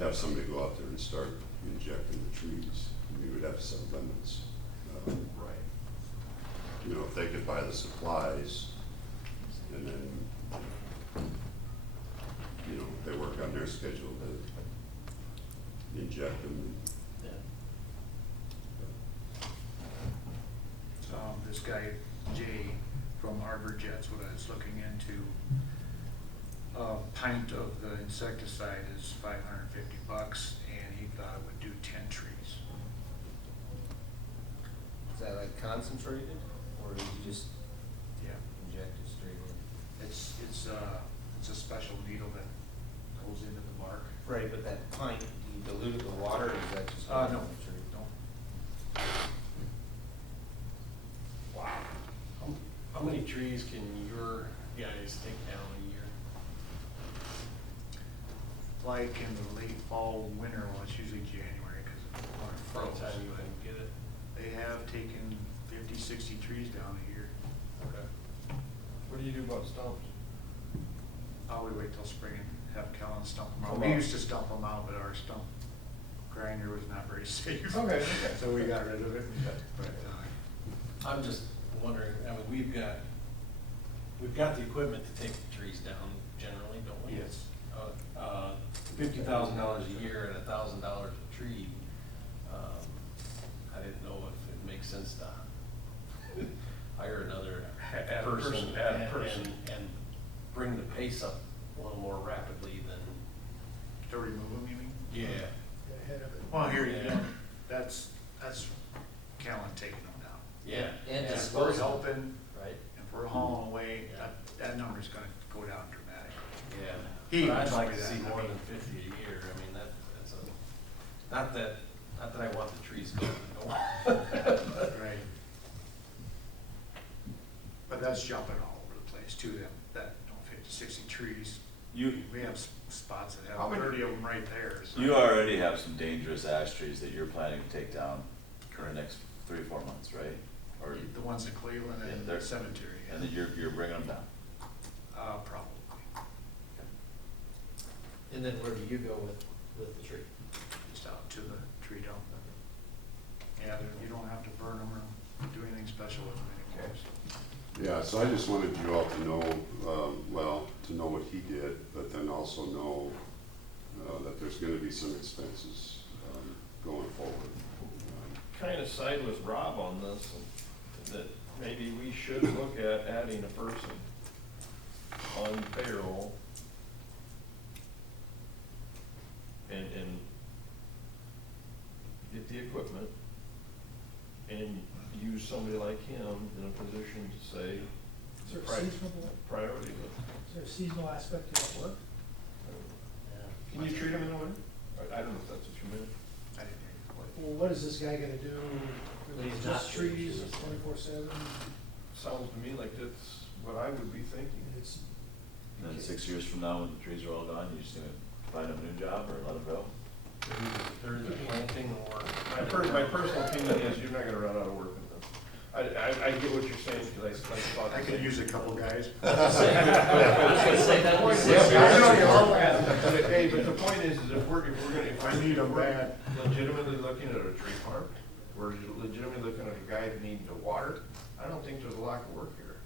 have somebody go out there and start injecting the trees. We would have to set limits. Right. You know, if they could buy the supplies and then, you know, they work on their schedule to inject them. Yeah. This guy, Jay, from Arbor Jets, what I was looking into, a pint of the insecticide is $550, and he thought it would do 10 trees. Is that like concentrated, or do you just Yeah. inject it straight in? It's a special needle that goes into the bark. Right, but that pint, do you dilute it with water, or is that just? No, no. Wow. How many trees can your guys take down a year? Like in the late fall, winter, well, it's usually January because of the water By the froze. time you can get it? They have taken 50, 60 trees down a year. Okay. What do you do about stumps? We wait till spring and have Kellen stump them out. Come We on. used to stump them out, but our stump grinder was not very safe. Okay. So we got rid of it. But, I'm just wondering, I mean, we've got the equipment to take the trees down generally, don't we? Yes. $50,000 a year and $1,000 a tree. I didn't know if it makes sense to hire another Add a person person, add a person. and bring the pace up a little more rapidly than. to remove them, you mean? Yeah. Well, here, you Yeah. know, that's Kellen taking them down. Yeah. And If just we're dispose of them. helping, Right. if we're hauling away, that number's gonna go down dramatically. Yeah, He but I'd even like told to me see that. more I mean- than 50 a year, I mean, that's a, not that I want the trees gone, Right. But that's jumping all over the place too, that 50, 60 trees. You, We have spots that How have many- 30 of them right there. So. you already have some dangerous ash trees that you're planning to take down in the next 3 or 4 months, right? Or, The ones in Cleveland Yeah, and they're- the cemetery. and then you're bringing them down. Probably. And then where do you go with the tree? Just out to the tree dump. Yeah, you don't have to burn them or do anything special with them anymore. So. Yeah, so I just wanted you all to know, well, to know what he did, but then also know that there's gonna be some expenses going forward. Kind of side with Rob on this, that maybe we should look at adding a person on payroll and get the equipment and use somebody like him in a position to say Is there a pri- seasonal, priority list. is there a seasonal aspect to that work? Can you treat them in the winter? I don't know if that's what you meant. I didn't hear you quite. Well, what is this guy gonna do? But he's not Just trees trees. 24/7? Sounds to me like that's what I would be thinking. It's, And then 6 years from now, when the trees are all gone, you're just gonna find them a new job or let them go? There is a planting or. My personal opinion is you're not gonna run out of work in this. I get what you're saying, because I thought. I could use a couple guys. I was gonna say that was. Hey, but the point is if we're gonna, if I need 'em we're bad. legitimately looking at a tree farm, we're legitimately looking at a guy that needs to water, I don't think there's a lack of work here.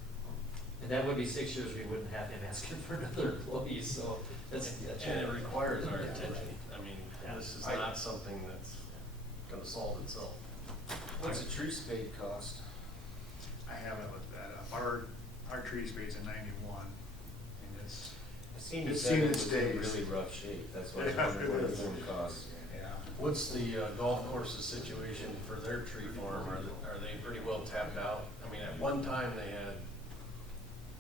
And that would be 6 years, we wouldn't have him asking for another employee, so that's. And it requires our attention, I mean, this is I- not something that's gonna solve itself. What's a tree spade cost? I haven't looked that up. Our tree spade's a 91, and it's, It seemed It's that seen it its was in days. really rough shape, that's why I was Yeah, wondering it what is. it would cost. yeah. What's the golf course's situation for their tree farm? Are they pretty well tapped out? I mean, at one time, they had a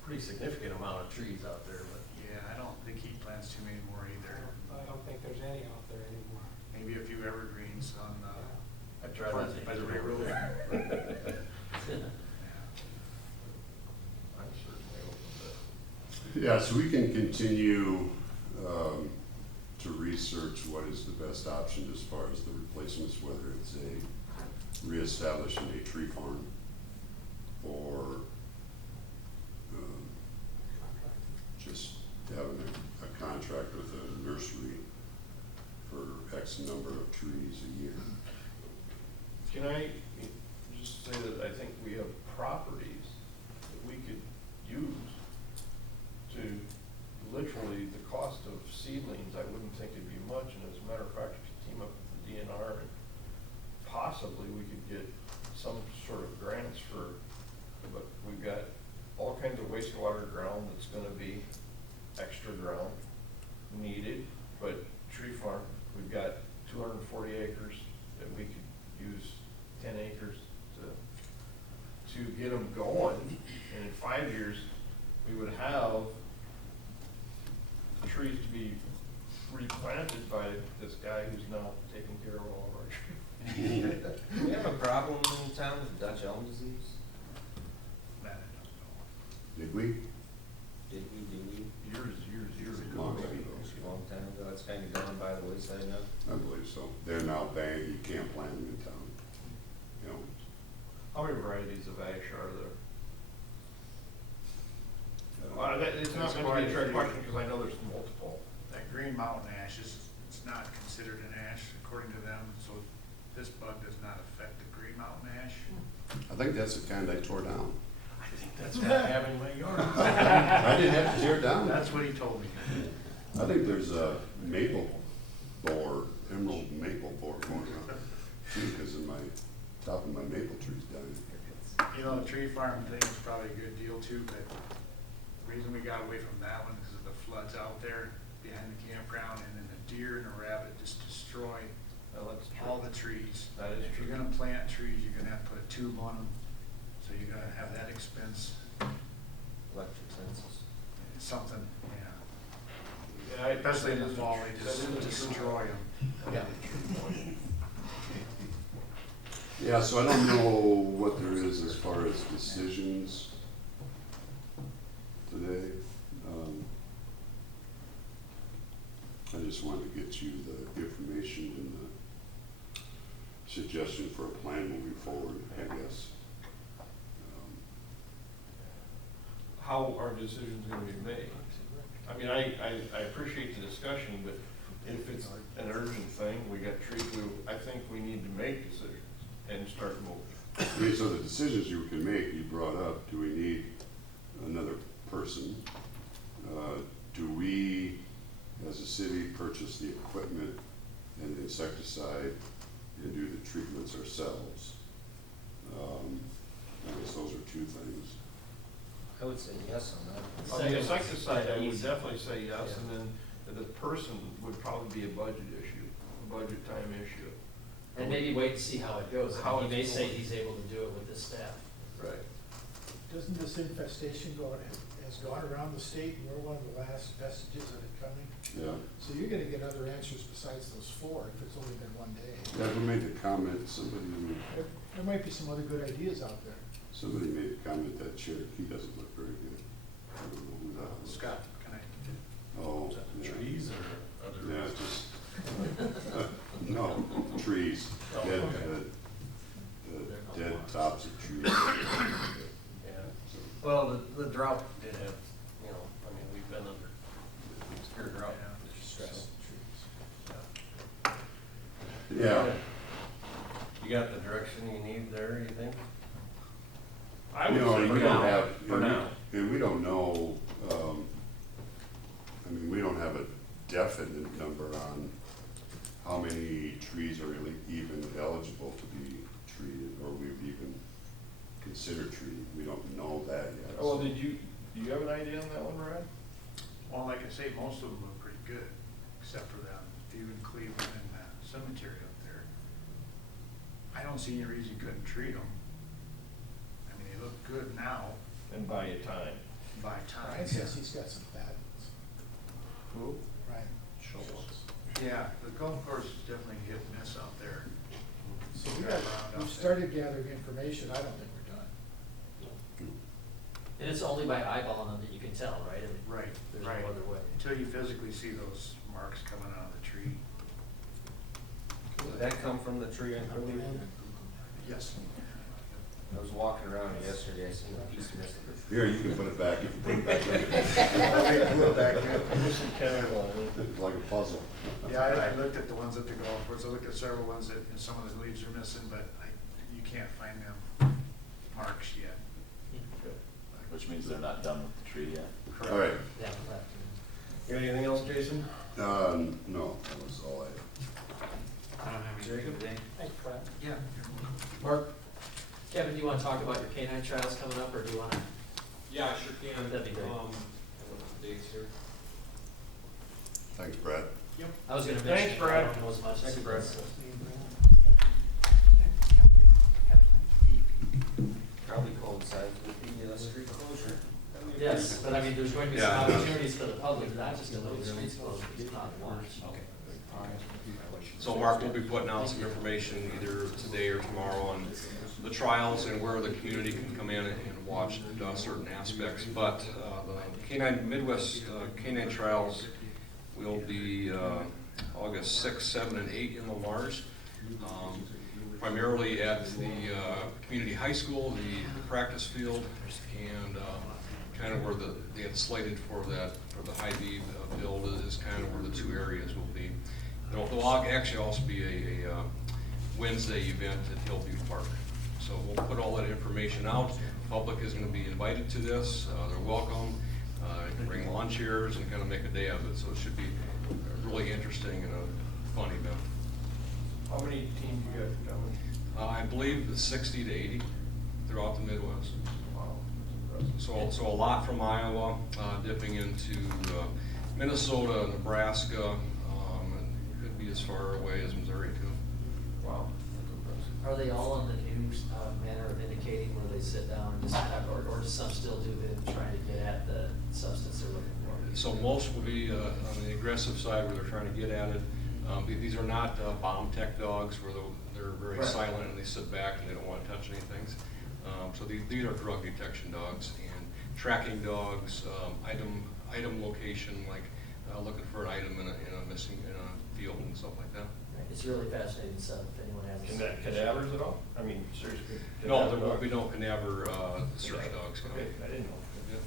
pretty significant amount of trees out there, but. Yeah, I don't think he plants too many more either. I don't think there's any out there anymore. Maybe a few evergreens on I tried to. by the railroad. I'm certainly open to Yeah, so we can continue to research what is the best option as far as the replacements, whether it's reestablishing a tree farm or just having a contract with a nursery for X number of trees a year. Can I just say that I think we have properties that we could use to literally, the cost of seedlings, I wouldn't think it'd be much, and as a matter of fact, if you team up with the DNR, and possibly we could get some sort of grants for, but we've got all kinds of wastewater ground that's gonna be extra ground needed, but tree farm, we've got 240 acres that we could use 10 acres to get them going, and in 5 years, we would have trees to be replanted by this guy who's now taking care of all of our trees. Do we have a problem in town with Dutch elm disease? That I don't know. Did we? Did we? Years ago. Long time A ago. long time ago, it's kinda gone by the wayside now. I believe so. They're now banned, you can't plant them in town. You know, How many varieties of ash are there? It's not meant to be a trick question, because I know there's multiple. That Green Mountain ash is, it's not considered an ash according to them, so this bug does not affect the Green Mountain ash. I think that's the kind I tore down. I think that's what I have in my yard. I didn't have to tear it down. That's what he told me. I think there's a maple borer, emerald maple borer going on too, because of my, top of my maple tree's dying. You know, the tree farm thing is probably a good deal too, but the reason we got away from that one is the floods out there behind the campground, and then the deer and the rabbit just destroy Well, that's all true. the trees. That is If you're true. gonna plant trees, you're gonna have to put a tube on them, so you're gonna have that expense, Electric fences. something, yeah. Yeah, Especially in the that is a fall, tr- they that is a just true destroy point. them. That is a true point. Yeah, so I don't know what there is as far as decisions today. I just wanted to get you the information and the suggestion for a plan moving forward, I guess. How are decisions gonna be made? I mean, I appreciate the discussion, but if it's an urgent thing, we got trees, I think we need to make decisions and start moving. Okay, so the decisions you can make, you brought up, do we need another person? Do we, as a city, purchase the equipment and the insecticide and do the treatments ourselves? I guess those are two things. I would say yes on that. On the insecticide, I would Easy. definitely say yes, Yeah. and then the person would probably be a budget issue, a budget time issue. And maybe wait and see how it goes. How He may it's say going. he's able to do it with his staff. Right. Doesn't this infestation has gone around the state, and we're one of the last vestiges of it coming? Yeah, So you're gonna get other answers besides those four, if it's only been one day. yeah, who made the comment, somebody There might be some other good ideas out there. made a comment that Cherokee doesn't look very good. I don't know who that was. Scott, can I? Oh, yeah. or other? Yeah, it's just, no, trees, Oh, dead, okay. dead tops of trees. Yeah, well, the drought did have, you know, I mean, we've been under severe drought. Stress. Yeah, You got the direction you need there, you think? I you would know, say and we for don't now, have, for now. and we don't know, I mean, we don't have a definite number on how many trees are really even eligible to be treated, or we've even considered treating. We don't know that yet. Well, do you have an idea on that one, Brad? Well, like I say, most of them look pretty good, except for that view in Cleveland and that cemetery up there. I don't see any reason you couldn't treat them. I mean, they look good now And buy you time. by time. Ryan says he's got some bad ones. Who? Ryan. Yeah, the golf course is definitely hit and miss out there. So Drive around out we've there. started gathering information, I don't think we're done. And it's only by eyeballing them that you can tell, right? I mean, Right, There's right. no other way. Until you physically see those marks coming out of the tree. Would that come from the tree, I believe? Yes. I was walking around yesterday, I seen a piece missing. Here, you can put it back, you can put it back in. Mission County. It's like a puzzle. Yeah, I looked at the ones at the golf course, I looked at several ones that, and some of the leaves are missing, but you can't find them marks yet. Which means they're not done with the tree yet. All right, Yeah, left. You got anything else, Jason? no, that was all I had. I don't have Jacob? today. Thanks, Brad. Yeah. Mark? Kevin, do you wanna talk about your canine trials coming up, or do you wanna? Yeah, I sure can. That'd be great. What are the dates here? Thanks, Brad. I was gonna Thanks, mention, I Brad. don't know as much as Thanks, he Brad. does. Probably coincides with the street closure. Yes, but I mean, there's going to be some Yeah. opportunities for the public, not just to know the streets closed, it's not watch. So Mark will be putting out some information either today or tomorrow on the trials and where the community can come in and watch certain aspects. But the Canine Midwest Canine Trials will be August 6, 7, and 8 in Lamars. Primarily at the community high school, the practice field, and kind of where they had slated for the Hy-Vee build is kind of where the two areas will be. There'll actually also be a Wednesday event at Hillview Park. So we'll put all that information out. Public is gonna be invited to this, they're welcome. You can bring lawn chairs and kind of make a day of it, so it should be really interesting and a fun event. How many teams you got coming? I believe it's 60 to 80 throughout the Midwest. Wow, that's impressive. So a lot from Iowa, dipping into Minnesota, Nebraska, and could be as far away as Missouri too. Wow, that's impressive. Are they all in the new manner of indicating where they sit down and just have, or does some still do the, trying to get at the substance they're looking for? So most will be on the aggressive side where they're trying to get at it. These are not bomb tech dogs where they're very Right. silent and they sit back and they don't want to touch anything. So these are drug detection dogs and tracking dogs, item location, like looking for an item in a missing in a field and stuff like that. It's really fascinating stuff, if anyone has. Cadavers at all? I mean, seriously. No, there cadaver won't be dogs? no cadaver search dogs. no. Okay, I didn't know. Yeah.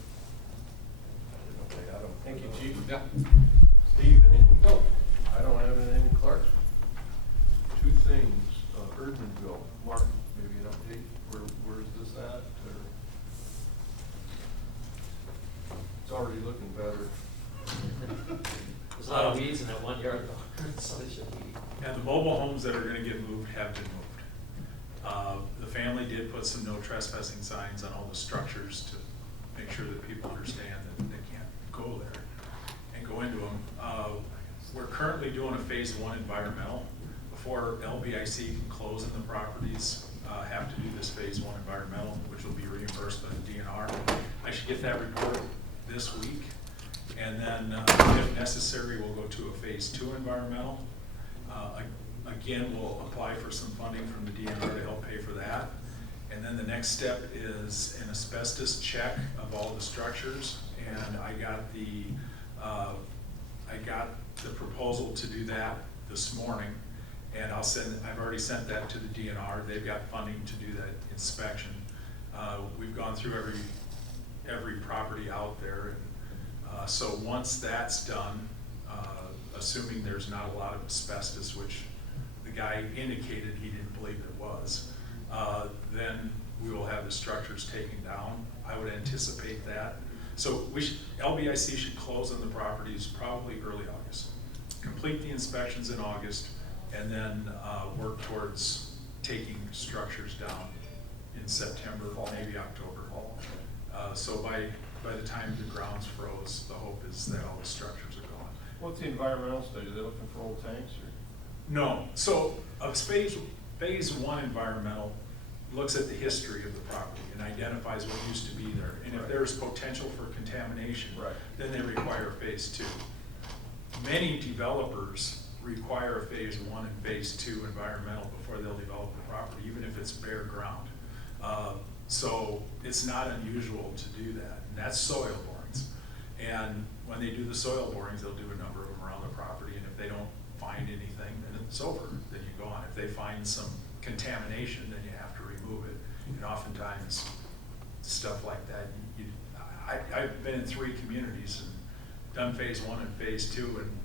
I didn't know if they had them. Thank you, Chief. Yeah. Steve, anything? No. I don't have anything. Clark? Two things, Erdmanville, Mark, maybe an update, where's this at, or? It's already looking better. There's a lot of weeds in that 1 yard though, so it should be. And the mobile homes that are gonna get moved have been moved. The family did put some no trespassing signs on all the structures to make sure that people understand that they can't go there and go into them. We're currently doing a phase 1 environmental. Before LBIC can close in the properties, have to do this phase 1 environmental, which will be reimbursed by the DNR. I should get that report this week. And then, if necessary, we'll go to a phase 2 environmental. Again, we'll apply for some funding from the DNR to help pay for that. And then the next step is an asbestos check of all the structures. And I got the proposal to do that this morning. And I've already sent that to the DNR. They've got funding to do that inspection. We've gone through every property out there. And so once that's done, assuming there's not a lot of asbestos, which the guy indicated he didn't believe there was, then we will have the structures taken down. I would anticipate that. So LBIC should close on the properties probably early August. Complete the inspections in August, and then work towards taking structures down in September, maybe October. So by the time the ground's froze, the hope is that all the structures are gone. What's the environmental study? Are they looking for old tanks or? No, so phase 1 environmental looks at the history of the property and identifies what used to be there. And if Right. there's potential for contamination, Right. then they require phase 2. Many developers require a phase 1 and phase 2 environmental before they'll develop the property, even if it's bare ground. So it's not unusual to do that, and that's soil borings. And when they do the soil borings, they'll do a number of them around the property, and if they don't find anything, then it's over, then you go on. If they find some contamination, then you have to remove it. And oftentimes, stuff like that, I've been in 3 communities and done phase 1 and phase 2 and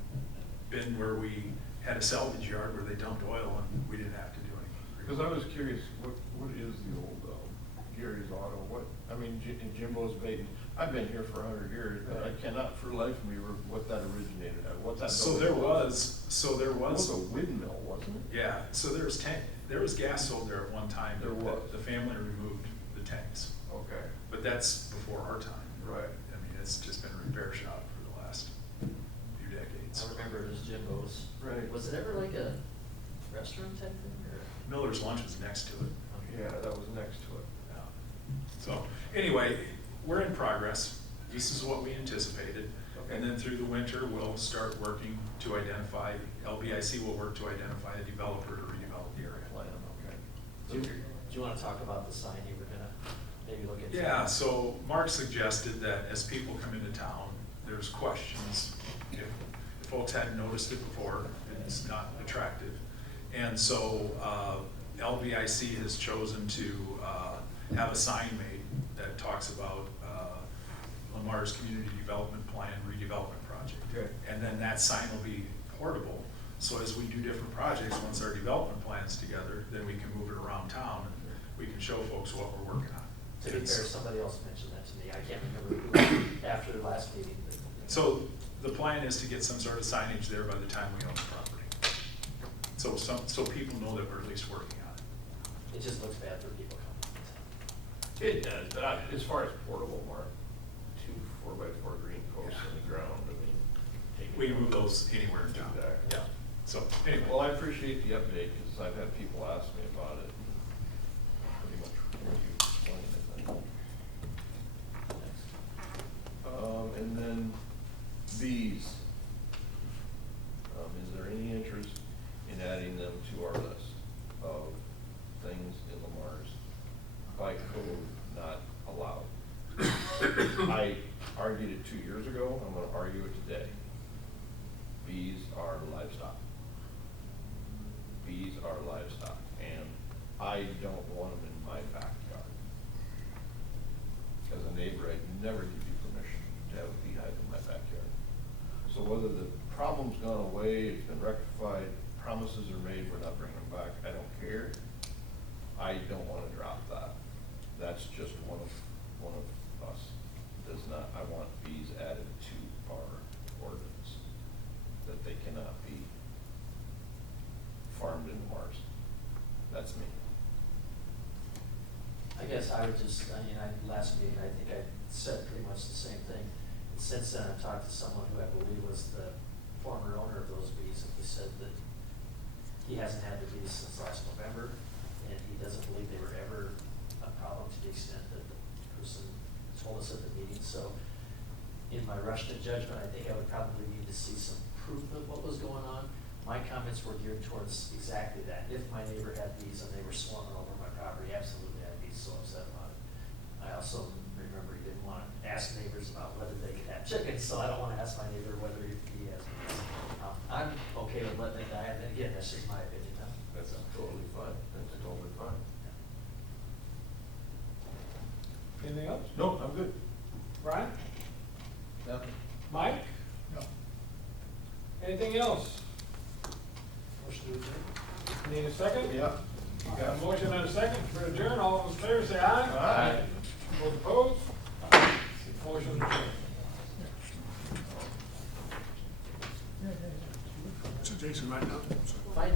been where we had a salvage yard where they dumped oil and we didn't have to do anything. Because I was curious, what is the old Gary's Auto? What, I mean, Jimbo's Bait, I've been here for 100 years, but I cannot for the life of me what that originated at, what that. So there was, It was a windmill, wasn't it? yeah, so there was gas sold there at one time. There but was. The family removed the tanks, Okay, but that's before our time. right. I mean, it's just been a repair shop for the last few decades. I remember it was Jimbo's. Right. Was it ever like a restaurant type thing, or? Miller's Lunch was next to it. Yeah, that was next to it. Yeah. So, anyway, we're in progress. This is what we anticipated. Okay. And then through the winter, we'll start working to identify, LBIC will work to identify a developer to redevelop the area. Plan, okay. Do you wanna talk about the sign you were gonna maybe look into? Yeah, so Mark suggested that as people come into town, there's questions. If folks hadn't noticed it before, it's not attractive. And so LBIC has chosen to have a sign made that talks about Lamar's Community Development Plan redevelopment project. Okay. And then that sign will be portable, so as we do different projects, once our development plan's together, then we can move it around town and we can show folks what we're working on. To be fair, It's- somebody else mentioned that to me, I can't remember who, after the last meeting. but- So the plan is to get some sort of signage there by the time we own the property. So people know that we're at least working on it. It just looks bad for people coming into town. It does, but as far as portable, Mark, 2 4x4 green posts on the ground, I mean. take We it can move those anywhere in do town. that. Yeah, so anyway. Well, I appreciate the update, because I've had people ask me about it. Pretty much what you explained, I think. And then bees. Is there any interest in adding them to our list of things in Lamar's by code not allowed? I argued it 2 years ago, I'm gonna argue it today. Bees are livestock. Bees are livestock, and I don't want them in my backyard. As a neighbor, I'd never give you permission to have a beehive in my backyard. So whether the problem's gone away, it's been rectified, promises are made, we're not bringing them back, I don't care. I don't wanna drop that. That's just one of us. Does not, I want bees added to our ordinance, that they cannot be farmed in Mars. That's me. I guess I would just, last meeting, I think I said pretty much the same thing. And since then, I've talked to someone who I believe was the former owner of those bees, and he said that he hasn't had the bees since last November, and he doesn't believe they were ever a problem to the extent that the person told us at the meeting. So in my rush to judgment, I think I would probably need to see some proof of what was going on. My comments were geared towards exactly that. If my neighbor had bees and they were swarming over my property, absolutely, I'd be so upset about it. I also remember he didn't want to ask neighbors about whether they could have chickens, so I don't want to ask my neighbor whether he has bees. I'm okay with letting it die, and again, that's just my opinion now. That's totally fine, that's totally fine. Anything else? No, I'm good. Brian? Nothing. Mike? No. Anything else? Motion to adjourn. Need a second? Yeah. Got a motion and a second for adjourn. All those in favor say aye. Aye. Those opposed? Motion adjourned. So Jason, right now? Fine.